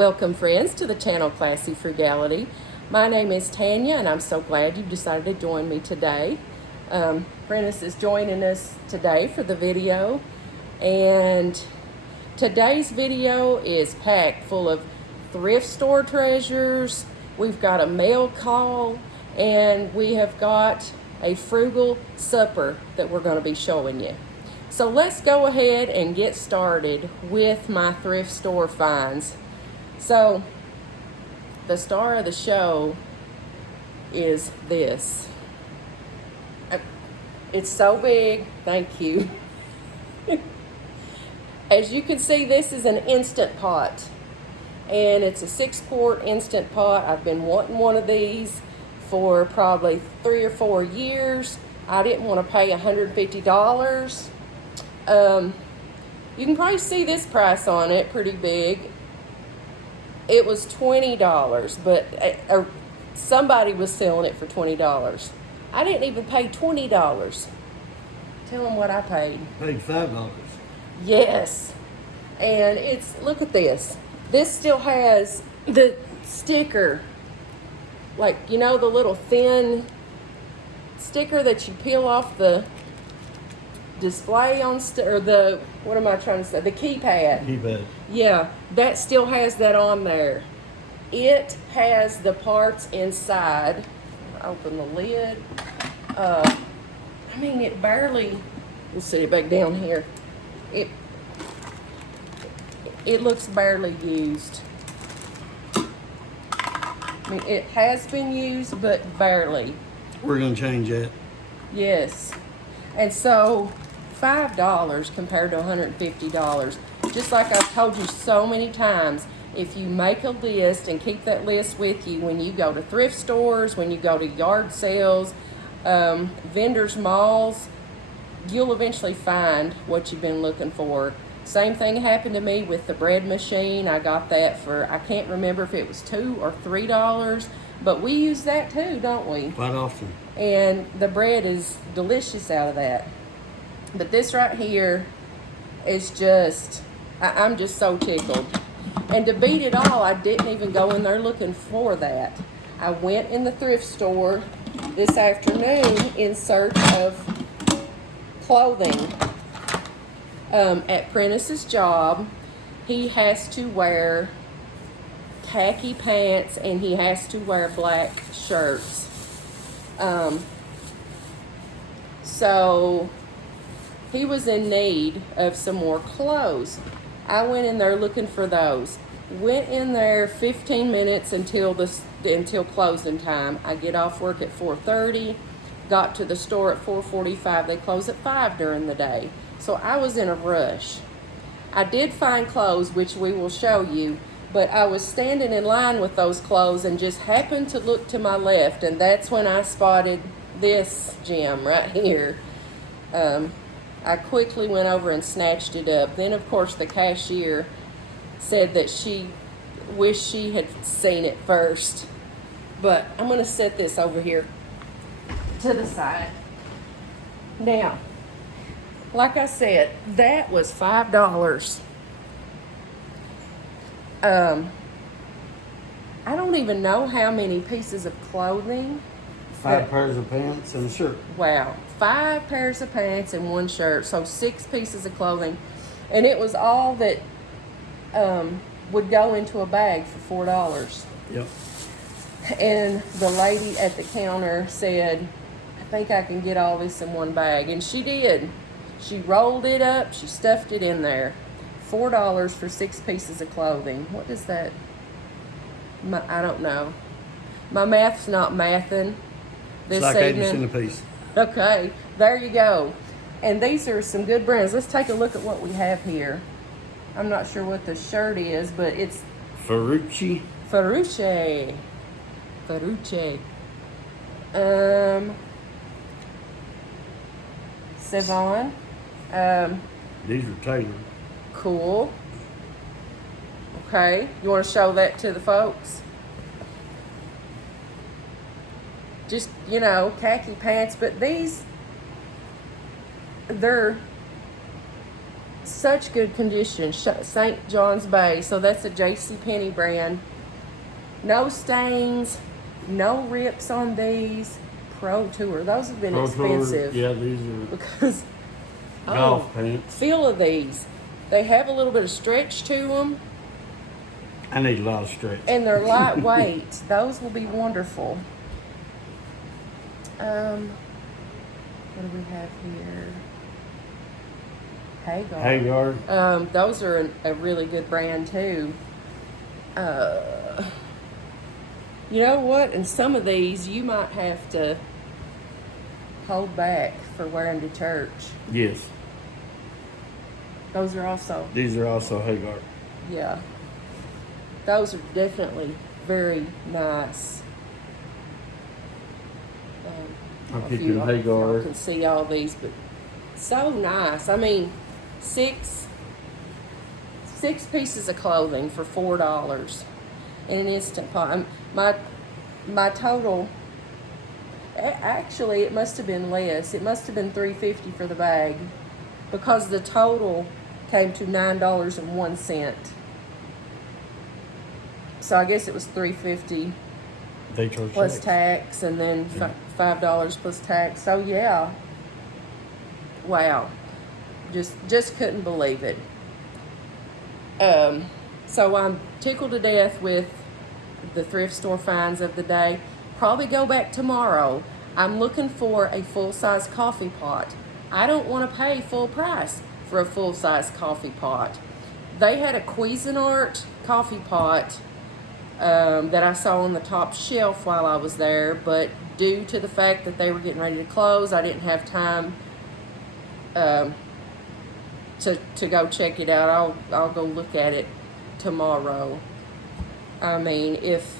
Welcome, friends, to the channel Classy Frugality. My name is Tanya, and I'm so glad you decided to join me today. Prentice is joining us today for the video, and today's video is packed full of thrift store treasures. We've got a mail call, and we have got a frugal supper that we're going to be showing you. So let's go ahead and get started with my thrift store finds. So the star of the show is this. It's so big, thank you. As you can see, this is an Instant Pot, and it's a 6-quart Instant Pot. I've been wanting one of these for probably 3 or 4 years. I didn't want to pay $150. You can probably see this price on it, pretty big. It was $20, but somebody was selling it for $20. I didn't even pay $20. Tell them what I paid. Paid $5. Yes. And it's, look at this. This still has the sticker, like, you know, the little thin sticker that you peel off the display on, or the, what am I trying to say? The keypad. Keypad. Yeah, that still has that on there. It has the parts inside. Open the lid. I mean, it barely, let's set it back down here. It looks barely used. I mean, it has been used, but barely. We're going to change that. Yes. And so, $5 compared to $150. Just like I've told you so many times, if you make a list and keep that list with you when you go to thrift stores, when you go to yard sales, vendors, malls, you'll eventually find what you've been looking for. Same thing happened to me with the bread machine. I got that for, I can't remember if it was $2 or $3, but we use that too, don't we? Quite often. And the bread is delicious out of that. But this right here is just, I'm just so tickled. And to beat it all, I didn't even go in there looking for that. I went in the thrift store this afternoon in search of clothing. At Prentice's job, he has to wear khaki pants and he has to wear black shirts. So he was in need of some more clothes. I went in there looking for those. Went in there 15 minutes until closing time. I get off work at 4:30. Got to the store at 4:45. They close at 5 during the day. So I was in a rush. I did find clothes, which we will show you, but I was standing in line with those clothes and just happened to look to my left, and that's when I spotted this gem right here. I quickly went over and snatched it up. Then, of course, the cashier said that she wished she had seen it first. But I'm going to set this over here to the side. Now, like I said, that was $5. I don't even know how many pieces of clothing. 5 pairs of pants and a shirt. Wow. 5 pairs of pants and 1 shirt. So 6 pieces of clothing. And it was all that would go into a bag for $4. Yep. And the lady at the counter said, I think I can get all this in one bag. And she did. She rolled it up. She stuffed it in there. $4 for 6 pieces of clothing. What is that? I don't know. My math's not mathing this it's like 80 evening. cents a piece. Okay, there you go. And these are some good brands. Let's take a look at what we have here. I'm not sure what the shirt is, but it's Ferrucci. Ferrucci. Savon. These are tailored. Cool. Okay, you want to show that to the folks? Just, you know, khaki pants, but these, they're such good condition. St. John's Bay. So that's a JCPenney brand. No stains, no rips on these. Pro Tour. Those have been Pro expensive. Tour, yeah, these are Because, golf pants. feel of these. They have a little bit of stretch to them. I need a lot of stretch. And they're lightweight. Those will be wonderful. What do we have here? Hagar. Hagar. Those are a really good brand too. You know what? And some of these you might have to hold back for wearing to church. Yes. Those are also, These are also Hagar. yeah. Those are definitely very nice. I'm If picking you Hagar. can see all these, but so nice. I mean, six pieces of clothing for $4 in an Instant Pot. My total, actually, it must have been less. It must have been $3.50 for the bag, because the total came to $9.01. So I guess it was $3.50 They charge plus tax. tax, and then $5 plus tax. So yeah, wow, just couldn't believe it. So I'm tickled to death with the thrift store finds of the day. Probably go back tomorrow. I'm looking for a full-size coffee pot. I don't want to pay full price for a full-size coffee pot. They had a Cuisinart coffee pot that I saw on the top shelf while I was there, but due to the fact that they were getting ready to close, I didn't have time to go check it out. I'll go look at it tomorrow. I mean, if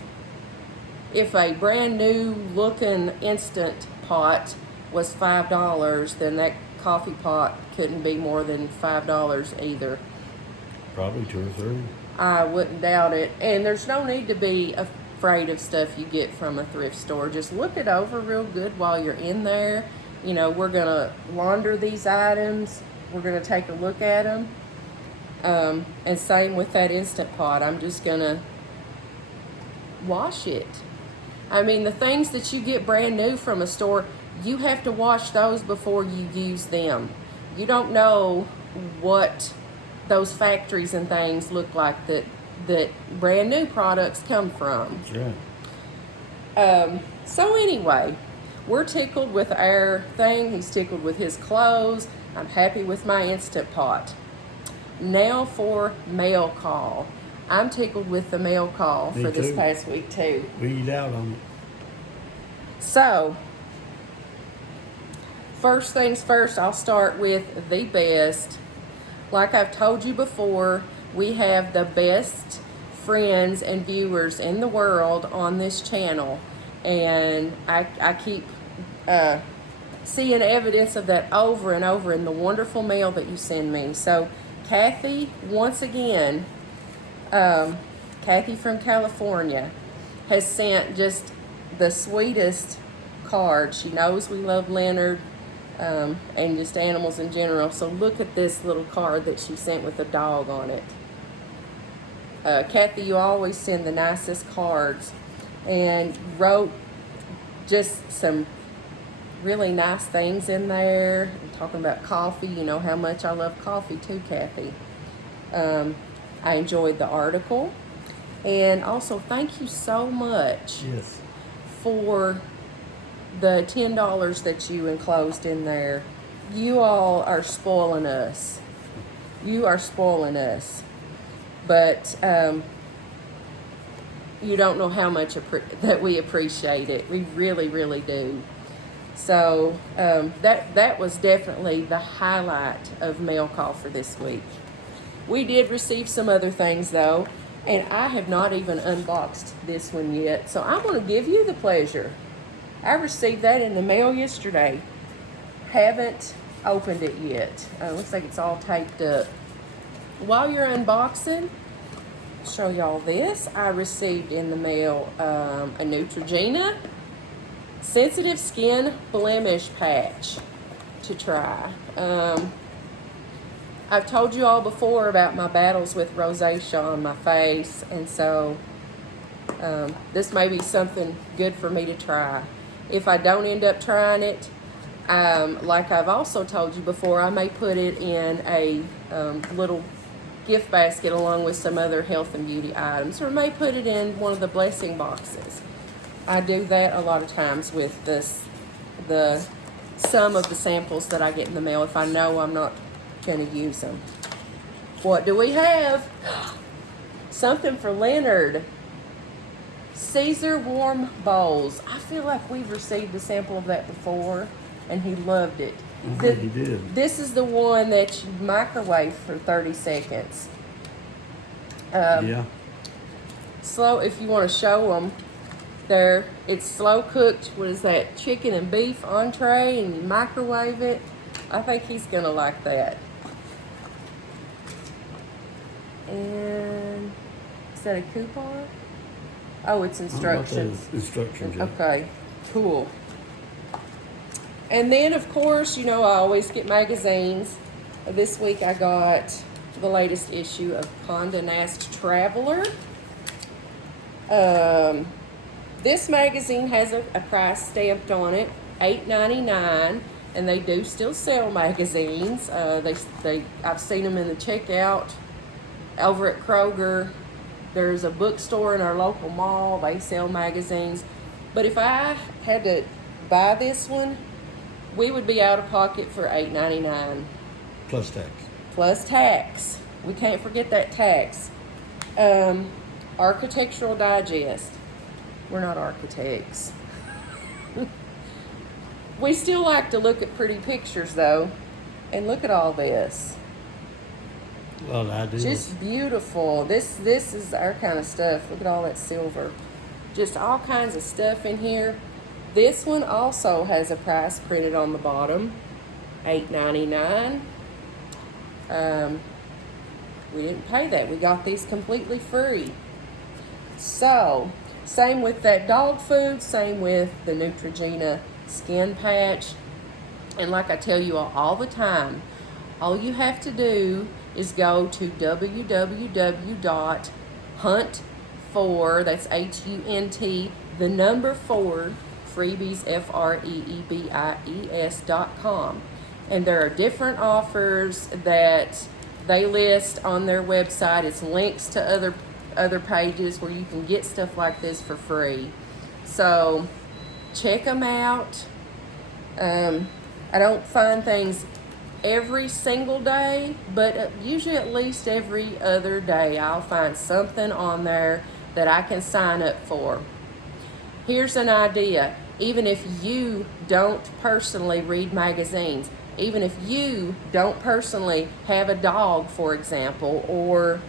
a brand new looking Instant Pot was $5, then that coffee pot couldn't be more than $5 either. Probably 2 or 3. I wouldn't doubt it. And there's no need to be afraid of stuff you get from a thrift store. Just look it over real good while you're in there. You know, we're going to launder these items. We're going to take a look at them. And same with that Instant Pot. I'm just going to wash it. I mean, the things that you get brand new from a store, you have to wash those before you use them. You don't know what those factories and things look like that brand new products come from. That's right. So anyway, we're tickled with our thing. He's tickled with his clothes. I'm happy with my Instant Pot. Now for mail call. I'm tickled with the mail call Me for this too. past week too. We eat out on it. So, first things first, I'll start with the best. Like I've told you before, we have the best friends and viewers in the world on this channel. And I keep seeing evidence of that over and over in the wonderful mail that you send me. So, Kathy, once again, Kathy from California, has sent just the sweetest card. She knows we love Leonard and just animals in general. So look at this little card that she sent with a dog on it. Kathy, you always send the nicest cards, and wrote just some really nice things in there. I'm talking about coffee. You know how much I love coffee too, Kathy. I enjoyed the article. And also, thank you so much Yes. for the $10 that you enclosed in there. You all are spoiling us. You are spoiling us. But you don't know how much that we appreciate it. We really, really do. So that was definitely the highlight of mail call for this week. We did receive some other things though, and I have not even unboxed this one yet. So I'm going to give you the pleasure. I received that in the mail yesterday. Haven't opened it yet. Looks like it's all taped up. While you're unboxing, I'll show y'all this. I received in the mail a Neutrogena sensitive skin blemish patch to try. I've told you all before about my battles with rosacea on my face, and so this may be something good for me to try. If I don't end up trying it, like I've also told you before, I may put it in a little gift basket along with some other health and beauty items, or may put it in one of the blessing boxes. I do that a lot of times with some of the samples that I get in the mail if I know I'm not going to use them. What do we have? Something for Leonard. Caesar warm bowls. I feel like we've received a sample of that before, and he loved it. He did. This is the one that you microwave for 30 seconds. Yeah. Slow, if you want to show them, it's slow cooked. What is that? Chicken and beef entree, and you microwave it. I think he's going to like that. And is that a coupon? Oh, it's instructions. Instructions, yeah. Okay, cool. And then, of course, you know I always get magazines. This week I got the latest issue of Condé Nast Traveler. This magazine has a price stamped on it, $8.99, and they do still sell magazines. I've seen them in the checkout over at Kroger. There's a bookstore in our local mall. They sell magazines. But if I had to buy this one, we would be out of pocket for $8.99. Plus tax. Plus tax. We can't forget that tax. Architectural Digest. We're not architects. We still like to look at pretty pictures, though. And look at all this. A lot of ideas. Just beautiful. This is our kind of stuff. Look at all that silver. Just all kinds of stuff in here. This one also has a price printed on the bottom, $8.99. We didn't pay that. We got these completely free. So, same with that dog food, same with the Neutrogena skin patch. And like I tell you all the time, all you have to do is go to www.hunt4, that's HUNT, the number 4, freebies, FREEBIES.com. And there are different offers that they list on their website. It's links to other pages where you can get stuff like this for free. So check them out. I don't find things every single day, but usually at least every other day I'll find something on there that I can sign up for. Here's an idea. Even if you don't personally read magazines, even if you don't personally have a dog, for example, or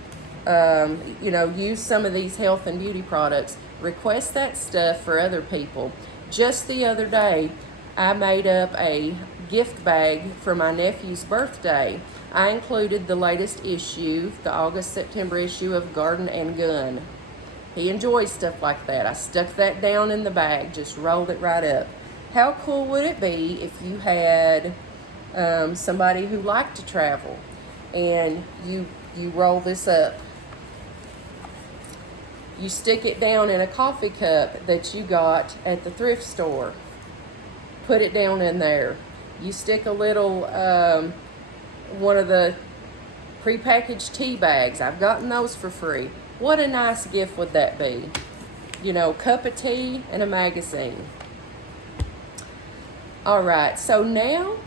use some of these health and beauty products, request that stuff for other people. Just the other day, I made up a gift bag for my nephew's birthday. I included the latest issue, the August-September issue of Garden and Gun. He enjoys stuff like that. I stuck that down in the bag, just rolled it right up. How cool would it be if you had somebody who liked to travel and you roll this up? You stick it down in a coffee cup that you got at the thrift store. Put it down in there. You stick a little, one of the prepackaged tea bags. I've gotten those for free. What a nice gift would that be? Cup of tea and a magazine. All right, so now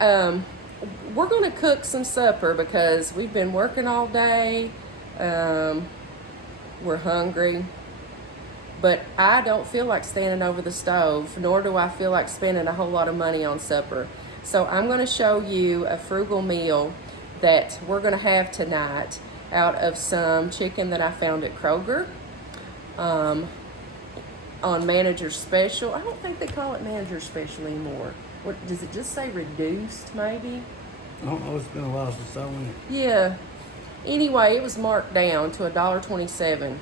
we're going to cook some supper because we've been working all day. We're hungry. But I don't feel like standing over the stove, nor do I feel like spending a whole lot of money on supper. So I'm going to show you a frugal meal that we're going to have tonight out of some chicken that I found at Kroger on Manager Special. I don't think they call it Manager Special anymore. What does it just say? Reduced, maybe? I don't know. It's been a while since I went. Yeah. Anyway, it was marked down to $1.27.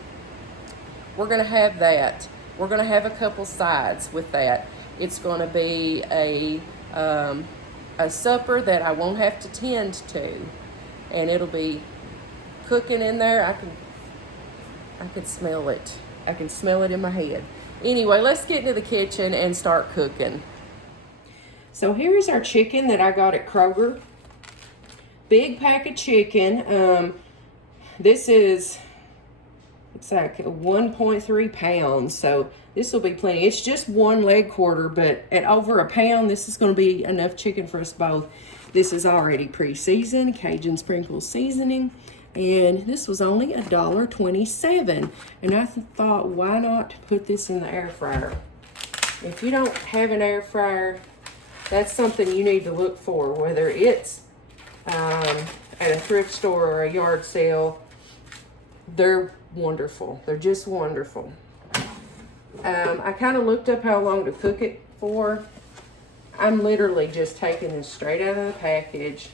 We're going to have that. We're going to have a couple sides with that. It's going to be a supper that I won't have to tend to. and it'll be cooking in there. I can smell it. I can smell it in my head. Anyway, let's get into the kitchen and start cooking. So here's our chicken that I got at Kroger. Big pack of chicken. This is, it's like 1.3 pounds, so this will be plenty. It's just one leg quarter, but at over a pound, this is going to be enough chicken for us both. This is already pre-seasoned, Cajun sprinkle seasoning, and this was only $1.27. And I thought, why not put this in the air fryer? If you don't have an air fryer, that's something you need to look for, whether it's at a thrift store or a yard sale. They're wonderful. They're just wonderful. I kind of looked up how long to cook it for. I'm literally just taking this straight out of the package,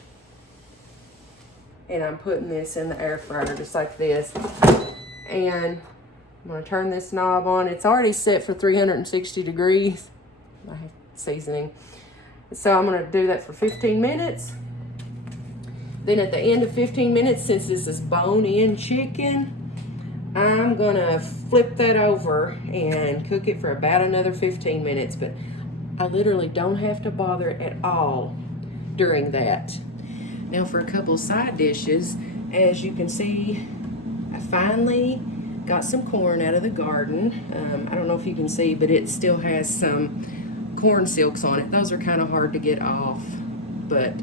and I'm putting this in the air fryer just like this. And I'm going to turn this knob on. It's already set for 360 degrees. I have seasoning. So I'm going to do that for 15 minutes. Then at the end of 15 minutes, since this is bone-in chicken, I'm going to flip that over and cook it for about another 15 minutes. But I literally don't have to bother at all during that. Now for a couple side dishes, as you can see, I finally got some corn out of the garden. I don't know if you can see, but it still has some corn silks on it. Those are kind of hard to get off, but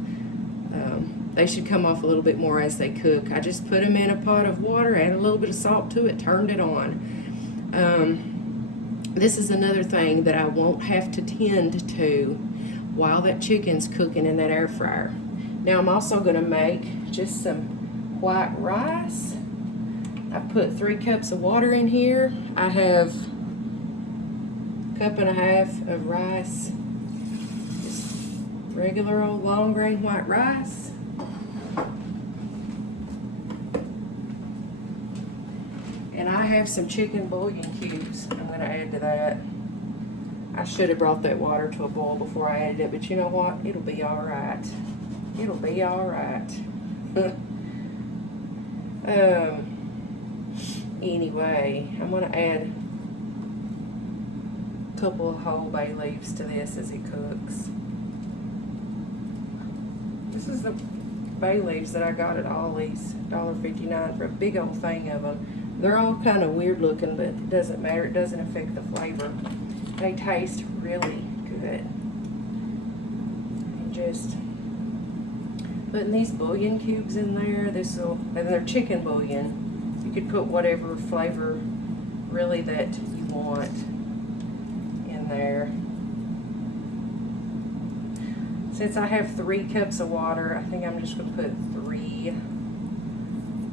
they should come off a little bit more as they cook. I just put them in a pot of water, add a little bit of salt to it, turned it on. This is another thing that I won't have to tend to while that chicken's cooking in that air fryer. Now I'm also going to make just some white rice. I put 3 cups of water in here. I have a cup and a half of rice, just regular old long grain white rice. And I have some chicken bouillon cubes I'm going to add to that. I should have brought that water to a boil before I added it, but you know what? It'll be all right. It'll be all right. Anyway, I'm going to add a couple of whole bay leaves to this as it cooks. This is the bay leaves that I got at Ollie's, $1.59 for a big old thing of them. They're all kind of weird looking, but it doesn't matter. It doesn't affect the flavor. They taste really good. And just putting these bouillon cubes in there. And they're chicken bouillon. You could put whatever flavor really that you want in there. Since I have 3 cups of water, I think I'm just going to put 3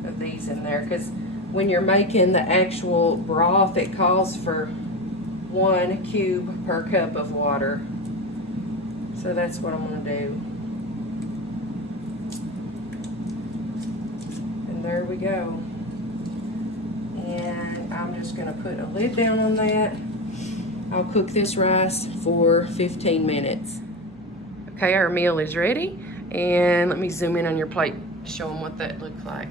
of these in there, because when you're making the actual broth, it calls for 1 cube per cup of water. So that's what I'm going to do. And there we go. And I'm just going to put a lid down on that. I'll cook this rice for 15 minutes. Okay, our meal is ready. And let me zoom in on your plate, show them what that looks like.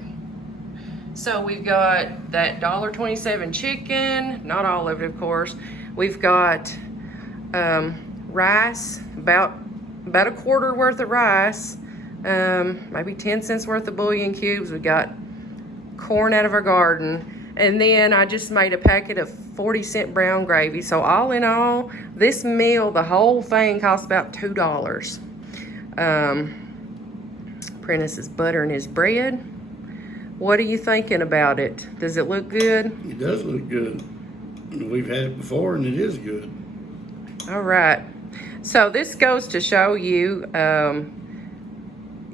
So we've got that $1.27 chicken, not all of it, of course. We've got rice, about a quarter worth of rice, maybe 10 cents worth of bouillon cubes. We got corn out of our garden, and then I just made a packet of 40-cent brown gravy. So all in all, this meal, the whole thing, cost about $2. Prentice is buttering his bread. What are you thinking about it? Does it look good? It does look good. We've had it before, and it is good. All right. So this goes to show you,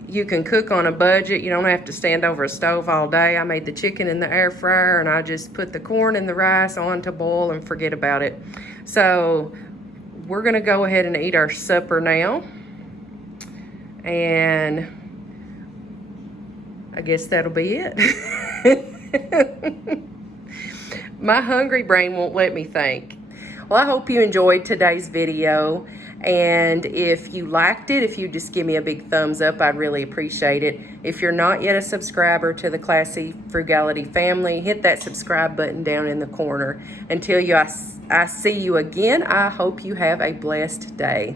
you can cook on a budget. You don't have to stand over a stove all day. I made the chicken in the air fryer, and I just put the corn and the rice on to boil and forget about it. So we're going to go ahead and eat our supper now. And I guess that'll be it. My hungry brain won't let me think. Well, I hope you enjoyed today's video. And if you liked it, if you just give me a big thumbs up, I'd really appreciate it. If you're not yet a subscriber to the Classy Frugality family, hit that subscribe button down in the corner. Until I see you again, I hope you have a blessed day.